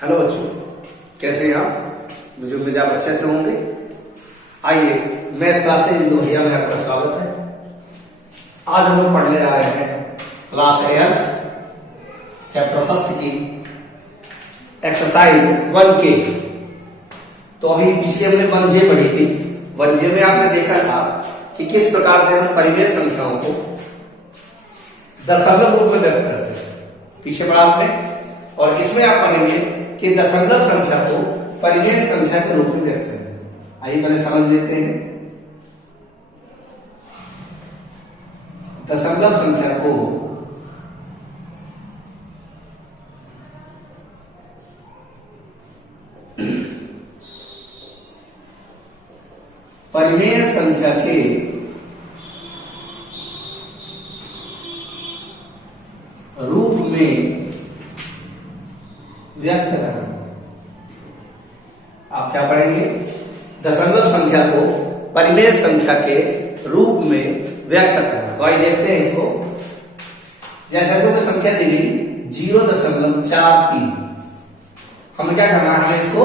Hello बच्चों, कैसे हैं आप? मुझे उम्मीद है आप अच्छे से होंगे। आइए, मैथ क्लासेज लोहिया में आपका स्वागत है। आज हम लोग पढ़ने जा रहे हैं क्लास 8 चैप्टर फर्स्ट की एक्सरसाइज 1K। तो अभी पिछले हमने 1J पढ़ी थी। 1J में आपने देखा था कि किस प्रकार से हम परिमेय संख्याओं को दशमलव रूप में व्यक्त करते हैं। पीछे पढ़ा आपने। और इसमें आप पढ़ेंगे कि दशमलव संख्या को परिमेय संख्या के रूप में व्यक्त करते हैं। आइए पहले समझ लेते हैं। दशमलव संख्या को परिमेय संख्या के रूप में व्यक्त करना। आप क्या पढ़ेंगे? दशमलव संख्या को परिमेय संख्या के रूप में व्यक्त करना। तो आइए देखते हैं इसको। जैसे हम लोग को संख्या दी गई 0.43। हमें क्या करना है? हमें इसको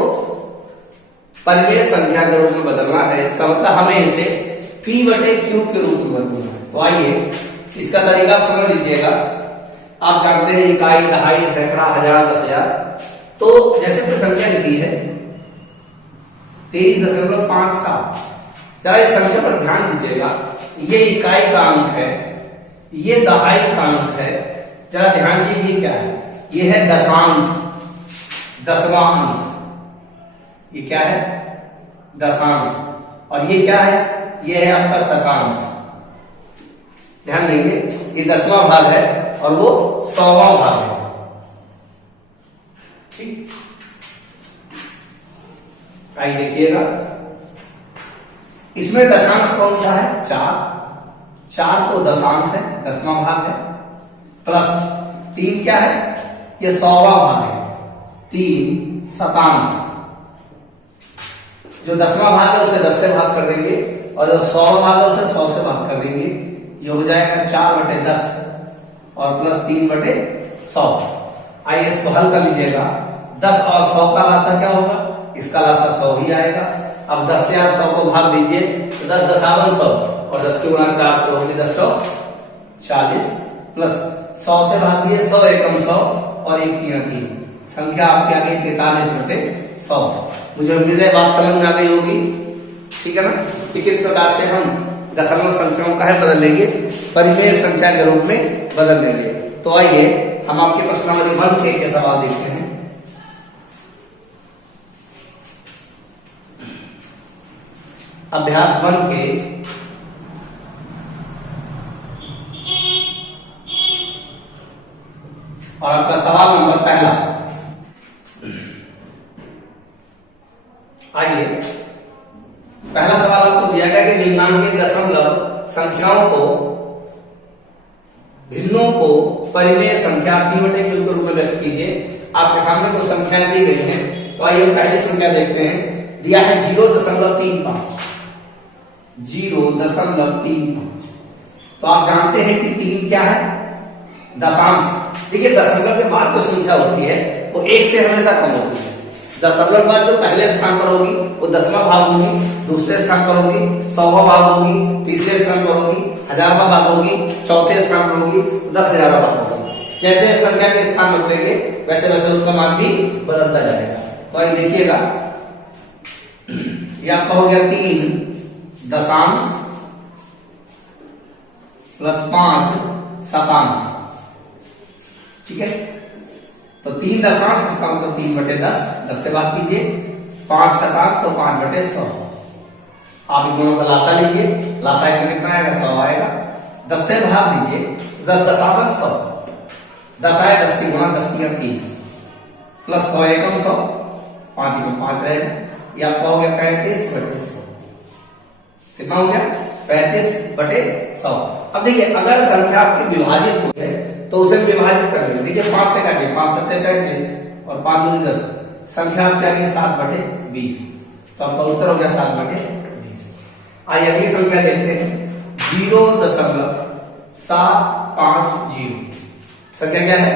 परिमेय संख्या के रूप में बदलना है। इसका मतलब हमें इसे P/Q के रूप में बदलना है। तो आइए इसका तरीका आप समझ लीजिएगा। आप जानते हैं इकाई, दहाई, सैकड़ा, हजार, 10,000। तो जैसे कोई संख्या लिखी है 23.57। जरा इस संख्या पर ध्यान दीजिएगा। ये इकाई का अंक है, ये दहाई का अंक है। जरा ध्यान दीजिए, ये क्या है? ये है दशांश, दसवां अंश। ये क्या है? दशांश। और ये क्या है? ये है आपका शतांश। ध्यान देंगे, ये 10वां भाग है और वो 100वां भाग है। ठीक, आइए देखिएगा। इसमें दशांश कौन सा है? 4 तो दशांश है, 10वां भाग है। प्लस 3 क्या है? ये 100वां भाग है। 3 शतांश। जो 10वां भाग है उसे 10 से भाग कर देंगे और जो 100वां भाग है उसे 100 से भाग कर देंगे। ये हो जाएगा 4/10 और प्लस 3/100। आइए इसको हल कर लीजिएगा। 10 और 100 का लासा क्या होगा? इसका लासा 100 ही आएगा। अब 10 से आप 100 को भाग दीजिए तो 10 दशावन 100 और 10 के गुणा 4 से होगी 10 40 प्लस 100 से भाग दिए 100 एकम 100 और 1 3 3। संख्या आपके आगे 43/100। मुझे उम्मीद है बात समझ में आ गई होगी। ठीक है ना? कि किस प्रकार से हम दशमलव संख्याओं का है बदल लेंगे, परिमेय संख्या के रूप में बदल लेंगे। तो आइए हम आपके प्रश्न नंबर 1K के सवाल देखते हैं। अभ्यास 1K और आपका सवाल नंबर पहला। आइए, पहला सवाल आपको दिया गया कि निम्नांकित दशमलव संख्याओं को भिन्नों को परिमेय संख्या P/Q के रूप में व्यक्त कीजिए। आपके सामने कुछ संख्याएं दी गई हैं। तो आइए हम पहली संख्या देखते हैं। दिया है 0.35। 0.35। तो आप जानते हैं कि 3 क्या है? दशांश। देखिए, दशमलव के बाद जो संख्या होती है वो 1 से हमेशा कम होती है। दशमलव के बाद जो पहले स्थान पर होगी वो 10वां भाग होगी, दूसरे स्थान पर होगी 100वां भाग होगी, तीसरे स्थान पर होगी 1000वां भाग होगी, चौथे स्थान पर होगी 10,000वां भाग होगी। जैसे संख्या के स्थान बदलेंगे वैसे वैसे उसका मान भी बदलता जाएगा। तो आइए देखिएगा, ये आपका हो गया 3 दशांश प्लस 5 शतांश। ठीक है? तो 3 दशांश, इसका मतलब 3/10, 10 से भाग कीजिए। 5 शतांश तो 5/100। आप इन दोनों का लासा लीजिए। लासा में कितना आएगा? 100 आएगा। 10 से भाग दीजिए, 10 दशावन 100। 10 आए 10 की गुणा 10 3 30 प्लस 100 एकम 100, 5 में 5 रहेगा। ये आपका हो गया 35/100। कितना हो गया? 35/100। अब देखिए, अगर संख्या आपकी विभाजित हो जाए तो उसे विभाजित कर लेंगे। देखिए, 5 से काटिए, 5 7 35 और 5 दूनी 10। संख्या आपके आगे 7/20। तो आपका उत्तर हो गया 7/20। आइए अगली संख्या देखते हैं। 0.750। संख्या क्या है?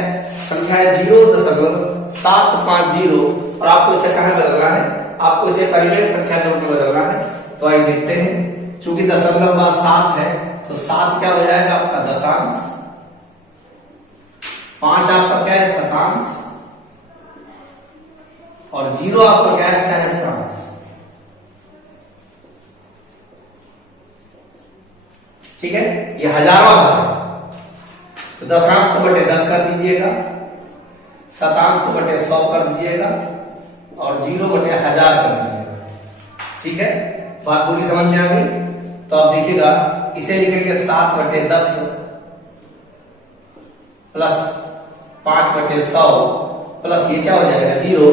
संख्या है 0.750। 750 और आपको इसे कहाँ बदलना है, आपको इसे परिमेय संख्या के रूप में बदलना है। तो आइए देखते हैं, चूंकि दशमलव बाद 7 है तो 7 क्या हो जाएगा आपका दशांश, 5 आपका क्या है शतांश और 0 आपका क्या है सहस्रांश। ठीक है, ये हजारों भाग है तो दशांश को बटे 10 कर दीजिएगा, शतांश को बटे 100 कर दीजिएगा और 0 बटे 1000 कर दीजिएगा। ठीक है, बात पूरी समझ में आ गई। तो आप देखिएगा इसे लिखेंगे 7 बटे 10 प्लस 5 बटे 100 प्लस ये क्या हो जाएगा 0।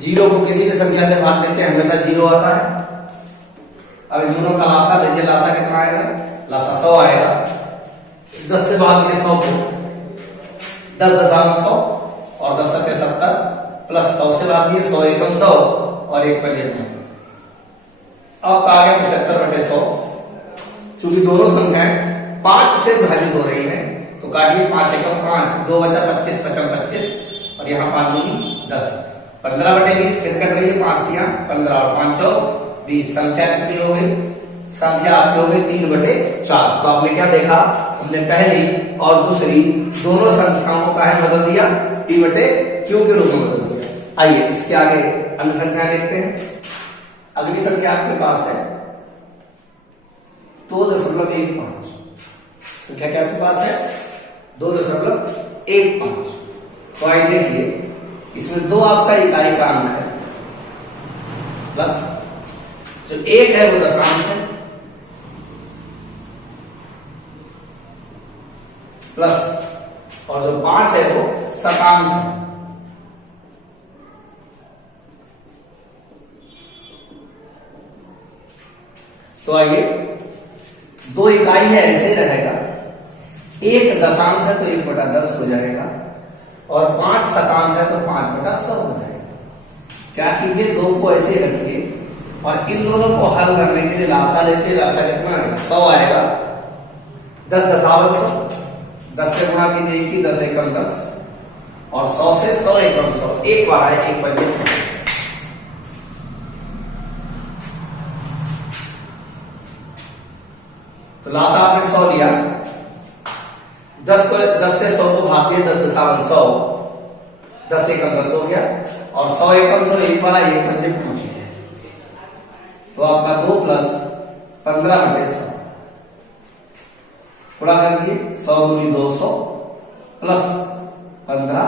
0 को किसी भी संख्या से भाग देते हैं हमेशा 0 आता है। अब इन दोनों का लासा लीजिए, लासा कितना आएगा, लासा 100 आएगा। 10 से भाग दिए 100 को, 10 दशांश 100 और 10 सत्ते 70 प्लस 100 से भाग दिए 100 एकम 100 और 1 पर 1। अब आ गया 75 बटे 100। चूंकि दोनों संख्याएं 5 से विभाजित हो रही है तो काटिए 5 एकम 5, 2 बचा 25, 55 25 और यहाँ 5 दूनी 10, 15 बटे 20 फिर कट रही है 5 दिया 15 और 5 चौक 20। संख्या कितनी हो गई, संख्या आपकी हो गई 3 बटे 4। तो आपने क्या देखा, हमने पहली और दूसरी दोनों संख्याओं को काहे बदल दिया, p बटे q के रूप में बदल दिया। आइए इसके आगे अन्य संख्या देखते हैं। अगली संख्या आपके पास है 2.15। संख्या क्या आपके पास है 2.15। तो आइए देखिए इसमें 2 आपका इकाई का अंक है प्लस जो 1 है वो दशांश है प्लस और जो 5 है वो शतांश है। तो आइए 2 इकाई है ऐसे ही रहेगा, 1 दशांश है तो 1 बटा 10 हो जाएगा और 5 शतांश है तो 5 बटा 100 हो जाएगा। क्या कीजिए 2 को ऐसे रखिए और इन दोनों को हल करने के लिए लासा लेते, लासा कितना आएगा 100 आएगा। 10 दशांश 10 से गुणा कीजिए कि 10 एकम 10 और 100 से 100 एकम 100, एक बार आए 1 पर 1। तो लासा आपने 100 लिया, 10 से 100 को भाग दिया 10 दशांश 100, 10 एकम 10 हो गया और 100 एकम 100 एक बार 1 पर 1 पहुंच गया। तो आपका 2 प्लस 15 बटे 100 पूरा कर दिए, 100 दूनी 200 प्लस 15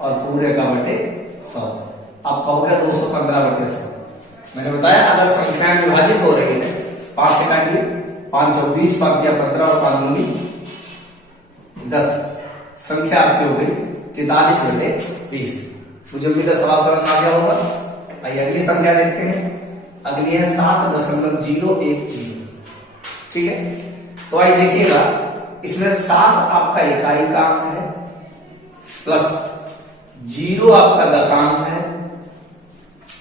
और पूरे का बटे 100। आपका हो गया 215 बटे 100। मैंने बताया अगर संख्याएं विभाजित हो रही है 5 से काटिए, 5 चौक 20, 5 दिया 15 और 5 दूनी 10। संख्या आपकी हो गई 43 बटे 20। मुझे उम्मीद है सवाल समझ में आ गया होगा। आइए अगली संख्या देखते हैं। अगली है 7.010। ठीक है, तो आइए देखिएगा इसमें 7 आपका इकाई का अंक है प्लस 0 आपका दशांश है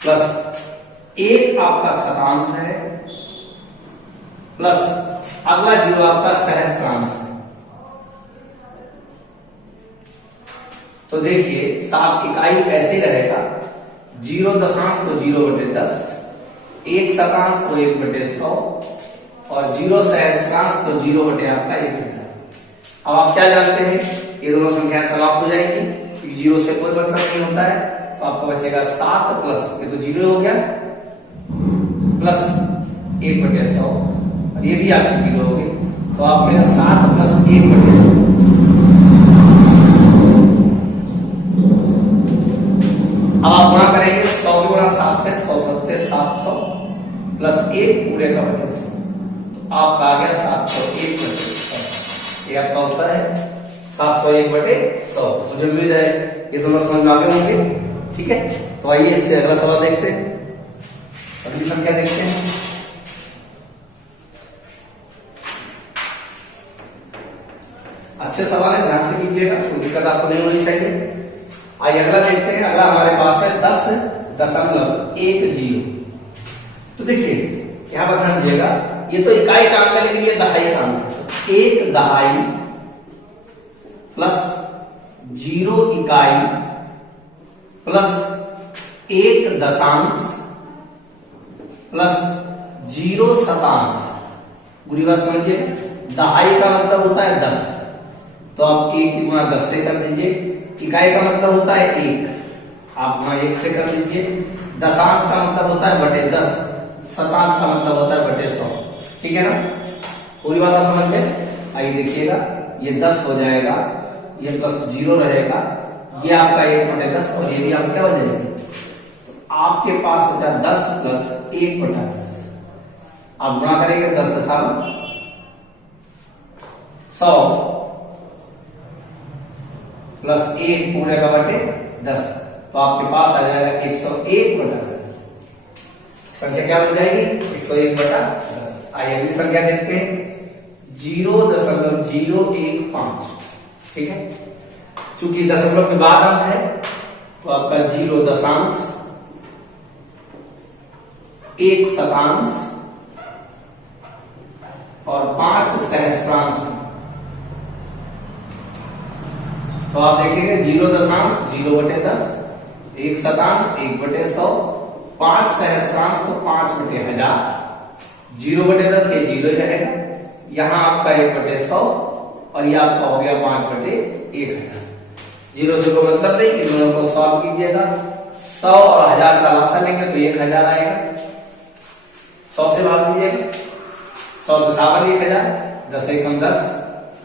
प्लस 1 आपका शतांश है प्लस अगला 0 आपका सहस्रांश है। तो देखिए 7 इकाई ऐसे रहेगा, 0 दशांश तो 0 बटे 10, 1 शतांश तो 1 बटे 100 और 0 सहस्रांश तो 0 बटे आपका 1000। अब आप क्या जानते हैं, ये दोनों संख्याएं समाप्त हो जाएंगी क्योंकि 0 से कोई मतलब नहीं होता है। तो आपको बचेगा 7 प्लस ये तो 0 हो गया प्लस 1 बटे 100 और ये भी आपकी 0 हो गई। तो आपके 7 प्लस 1 बटे 100। अब आप गुणा करेंगे 100 गुणा 7 से 100 सत्ते 700 प्लस 1 पूरे का बटे 100। तो आपका आ गया 701 बटे 100। ये आपका उत्तर है 701 बटे 100। मुझे उम्मीद है ये दोनों समझ में आ गए होंगे। ठीक है, तो आइए इससे अगला सवाल देखते हैं। अगली संख्या देखते हैं। अच्छे सवाल है, ध्यान से कीजिएगा, कोई दिक्कत आपको नहीं होनी चाहिए। आइए अगला देखते हैं। अगला हमारे पास है 10.10। तो देखिए यहां पर ध्यान दीजिएगा, ये तो इकाई का अंक है लेकिन ये दहाई का अंक है। 1 दहाई प्लस 0 इकाई प्लस 1 दशांश प्लस 0 शतांश। पूरी बात समझिए, दहाई का मतलब होता है 10, तो आप 1 गुणा 10 से कर दीजिए। इकाई का मतलब होता है 1, आप वहां 1 से कर दीजिए। दशांश का मतलब होता है बटे 10, शतांश का मतलब होता है बटे 100। ठीक है ना, पूरी बात आप समझ में। आइए देखिएगा, ये 10 हो जाएगा, ये प्लस 0 रहेगा, ये आपका 1 बटे 10 और ये भी आपका क्या हो जाएगा। तो आपके पास बचा 10 प्लस 1 बटा 10। आप गुणा करेंगे 10 दशांश 100 प्लस 1 पूरे का बटे 10, तो आपके पास आ जाएगा 101 बटा 10। संख्या क्या बन जाएगी, 101 बटा 10। आइए अगली संख्या देखते हैं, 0.015। ठीक है, चूंकि दशमलव के बाद अंक है तो आपका 0 दशांश 1 शतांश और 5 सहस्रांश। तो आप देखेंगे 0.0 बटे 10, 1 शतांश 1 बटे 100, 5 सहस्रांश तो 5 बटे 1000, 0 बटे 10 ये 0 ही रहेगा, यहां आपका 1 बटे 100 और ये आपका हो गया 5 बटे 1000। 0 से कोई मतलब नहीं, इन दोनों को सॉल्व कीजिएगा। 100 और 1000 का लासा लेंगे तो 1000 आएगा, 100 से भाग दीजिएगा, 100 दशावन 1000, 10 एकम 10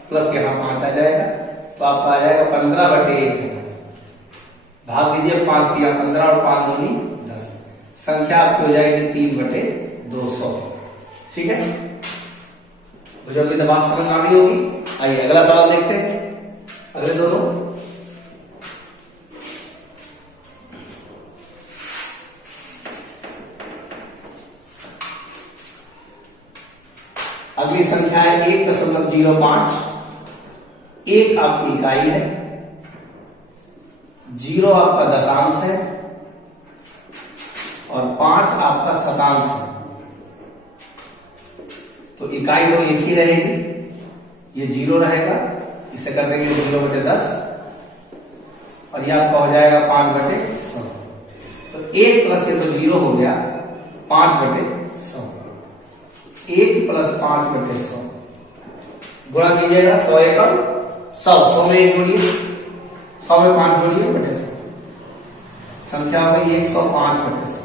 प्लस यहाँ 5 आ जाएगा, तो आपका आ जाएगा 15 बटे 1000। भाग दीजिए, 5 दिया 15 और 5 दूनी 10, संख्या आपकी हो जाएगी 3 बटे 200। ठीक है, मुझे अभी तो बात समझ में आ गई होगी। आइए अगला सवाल देखते हैं, अगले दोनों। अगली संख्या है 1.05। 1 आपकी इकाई है, 0 आपका दशांश है और 5 आपका शतांश है। तो इकाई तो एक ही रहेगी, ये 0 रहेगा, इसे कर देंगे 0 बटे 10 और ये आपका हो जाएगा 5 बटे 100। तो 1 प्लस ये तो 0 हो गया, 5 बटे 100। 1 प्लस 5 बटे 100 गुणा कीजिएगा, 100 एकम 100, 100 में 1 जोड़िए, 100 में 5 जोड़िए बटे 100, संख्या हो गई 105 बटे 100।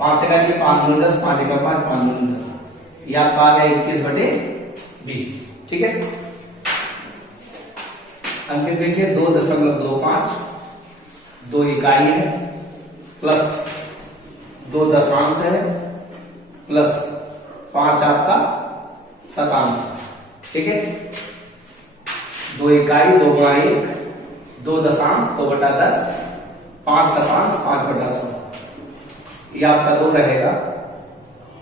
5 से काटिए, 5 दूनी 10, 5 एकम 5, 5 दूनी 10, ये आपका आ गया 21 बटे 20। ठीक है, अंकित देखिए 2.25, 2 इकाई है प्लस 2 दशांश है प्लस 5 आपका शतांश। ठीक है, 2 इकाई 2 गुणा 1, 2 दशांश 2 बटा 10, 5 शतांश 5 बटा 100, ये आपका 2 रहेगा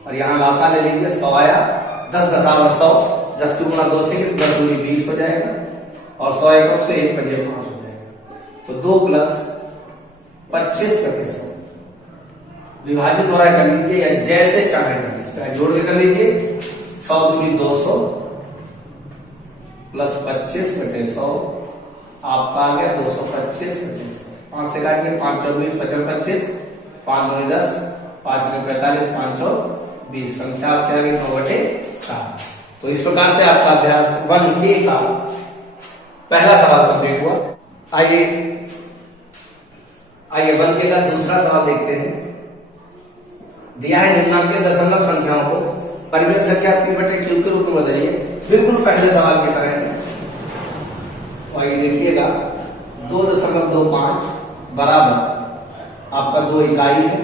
और यहां लासा ले लीजिए, 100 आया, 10 दशांश 100, 10 की गुणा 2 से 10 दूनी 20 हो जाएगा और 100 एकम से 1 पंजे 5 हो जाएगा। तो 2 प्लस 25 बटे 100 विभाजित हो रहा है, कर लीजिए या जैसे चाहे कर लीजिए, चाहे जोड़ के कर लीजिए। 100 दूनी 200 प्लस 25 बटे 100 आपका आ गया 225 बटे 100। 5 से काटिए, 5 24 55 25, 5 दूनी 10, 5 में 45, 520, संख्या आपकी आ गई 9 बटे 4। तो इस प्रकार से आपका अभ्यास 1K का पहला सवाल कंप्लीट हुआ। आइए 1K का दूसरा सवाल देखते हैं। दिया है निम्नांकित दशमलव संख्याओं को परिमित संख्या p बटे q के रूप में बदलिए, बिल्कुल पहले सवाल की तरह है। तो आइए देखिएगा, 2.25 बराबर आपका 2 इकाई है,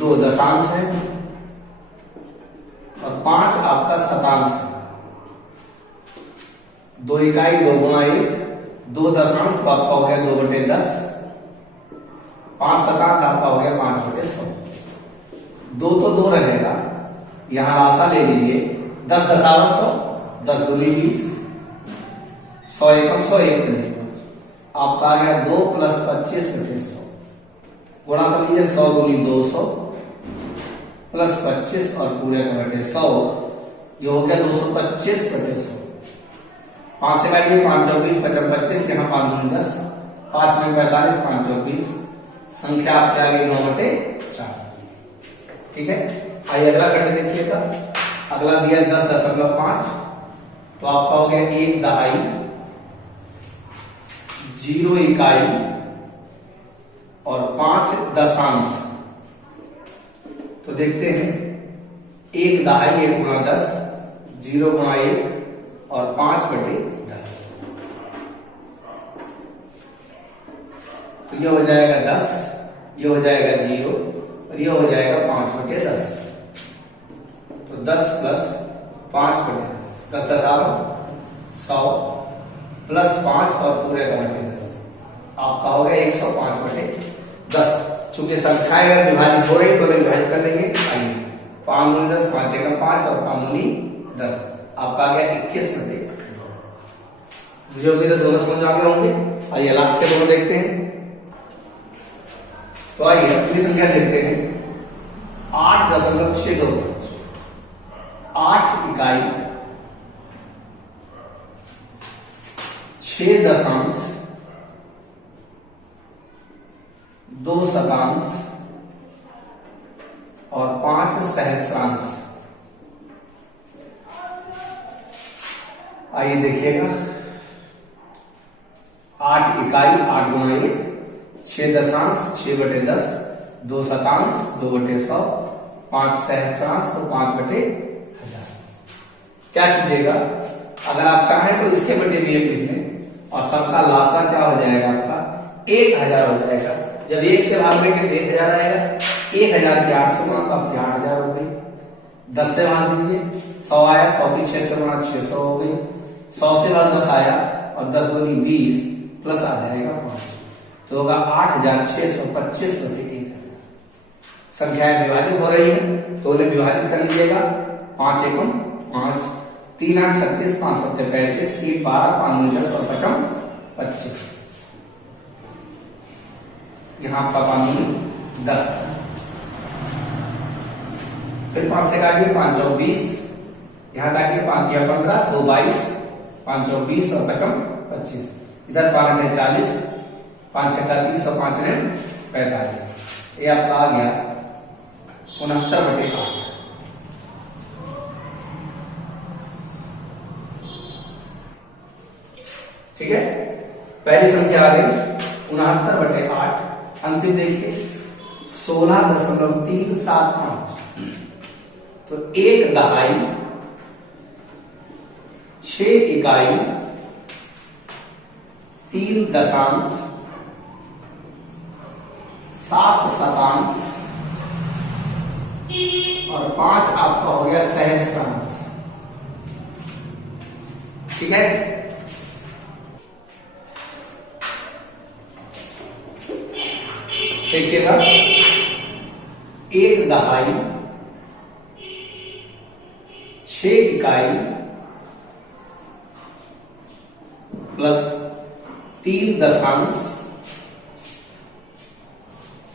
2 दशांश है और 5 आपका शतांश है। 2 इकाई 2 गुणा 1, 2 दशांश तो आपका हो गया 2 बटे 10, 5 शतांश आपका हो गया 5 बटे 100। 2 तो 2 रहेगा, यहां आशा ले लीजिए, 10 दशांश 100, 10 दूनी 20, 100 एकम 100, 1 बटे 5, आपका आ गया 2 प्लस 25 बटे 100, गुणा कर लीजिए, 100 दूनी 200 प्लस 25 और पूरे का बटे 100, ये हो गया 225 बटे 100। 5 से काटिए, 5 24 55 25, यहाँ 5 दूनी 10, 5 में 45, 5 24, संख्या आपके आगे 9/4। ठीक है, आइए अगला करके देखिएगा। अगला दिया 10.5, तो आपका हो गया 1 दहाई, 0 इकाई और 5 दशांश। तो देखते हैं, 1 दहाई 1 गुणा 10, 0 गुणा 1 और 5/10। तो ये हो जाएगा 10, ये हो जाएगा 0 और ये हो जाएगा 5/10। तो 10 प्लस 5/10, 10 10 100 प्लस 5 और पूरे का 10, आपका हो गया 105/10। चूंकि संख्याएं अगर विभाजित हो रही तो विभाजित कर लेंगे। आइए 5 दूनी 10, 5 एकम 5 और 5 दूनी 10, आपका आ गया 21/2। जो भी तो दोनों समझ आ गए होंगे। आइए लास्ट के दोनों देखते हैं। तो आइए अगली संख्या देखते हैं, 8.625, 8 इकाई, 6 दशांश, 2 शतांश और 5 सहस्रांश। आइए देखिएगा, 8 इकाई 8 गुणा 1, 6 दशांश 6/10, 2 शतांश 2/100, 5 सहस्रांश तो 5/1000। क्या कीजिएगा, अगर आप चाहें तो इसके बटे भी 1 लिख लें और सबका लासा क्या हो जाएगा, आपका 1000 हो जाएगा। जब 1 से भाग देंगे तो 1000 आएगा। 1000 की 8 से गुणा तो आपकी 8000 हो गई। 10 से भाग दीजिए, 100 आया, 100 की 6 से गुणा 600 हो गई। 100 से भाग 10 आया और 10 दूनी 20 प्लस आ जाएगा 5, तो होगा 8625/1000। संख्याएं विभाजित हो रही है तो उन्हें विभाजित कर लीजिएगा। 5 एकम 5, 3 8 36, 5 7 35, 1 12, 5 9 10 और 5 25। यहाँ आपका 5 10, फिर 5 से काटिए 5 4 20, यहाँ काटिए 5 या 15, 2 22, 5 4 20 और 5 25। इधर 5 8 40, 5 6 30 और 5 9 45। ये आपका आ गया 69/8। ठीक है, पहली संख्या आ गई 69/8। अंतिम देखिए 16.375, तो 1 दहाई, 6 इकाई, 3 दशांश, 7 शतांश और 5 आपका हो गया सहस्रांश। ठीक है, देखिएगा 1 दहाई, 6 इकाई प्लस 3 दशांश,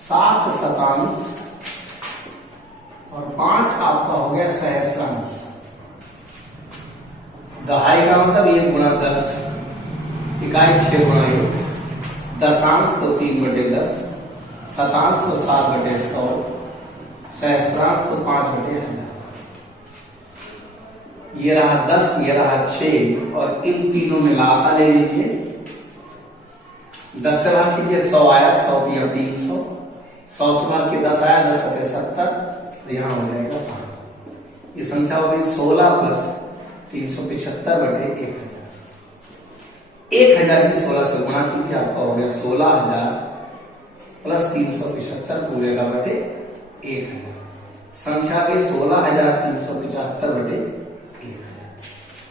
7 शतांश और 5 आपका हो गया सहस्रांश। दहाई का मतलब 1 गुणा 10, इकाई 6 गुणा 1, दशांश तो 3/10, शतांश तो 7/100, सहस्रांश तो 5/1000। ये रहा 10, ये रहा 6 और इन तीनों में लासा ले लीजिए। 10 से भाग कीजिए, 100 आया, 100 दिया 300, 100 से भाग के 10 आया, 10 7 70, तो यहां हो जाएगा 5। ये संख्या हो गई 16 प्लस 375/1000। 1000 की 16 से गुणा कीजिए, आपका हो गया 16000 प्लस 375 पूरे का बटे 1000। संख्या गई 16375/1000।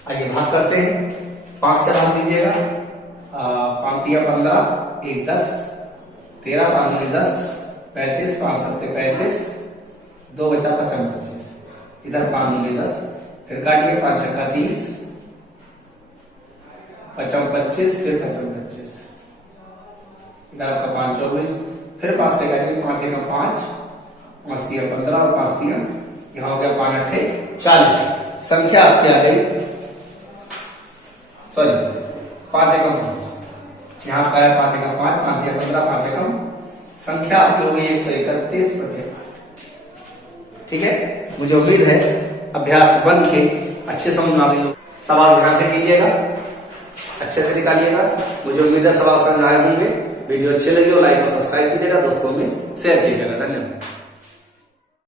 आइए भाग करते हैं, 5 से भाग दीजिएगा। 5 तिया 15, 1 10, 13 5 दूनी 10, 35 5 7 35, 2 बचा 55 25। इधर 5 दूनी 10, फिर काटिए 5 6 30, 55 25, फिर 55 25। इधर आपका 5 24, फिर 5 से काटिए 5 1 5, 5 तिया 15 और 5 तिया यहाँ हो गया 5 8 40। संख्या आपकी आ गई, सॉरी 5 1 5, यहाँ का है 5 एकम 5, 5 दिया 15, 5 एकम संख्या आपकी होगी 131 प्रति 5। ठीक है, मुझे उम्मीद है अभ्यास बन के अच्छे समझ में आ गई हो। सवाल ध्यान से कीजिएगा, अच्छे से निकालिएगा। मुझे उम्मीद है सवाल समझ आए होंगे। वीडियो अच्छी लगी हो लाइक और सब्सक्राइब कीजिएगा, दोस्तों में शेयर कीजिएगा। धन्यवाद।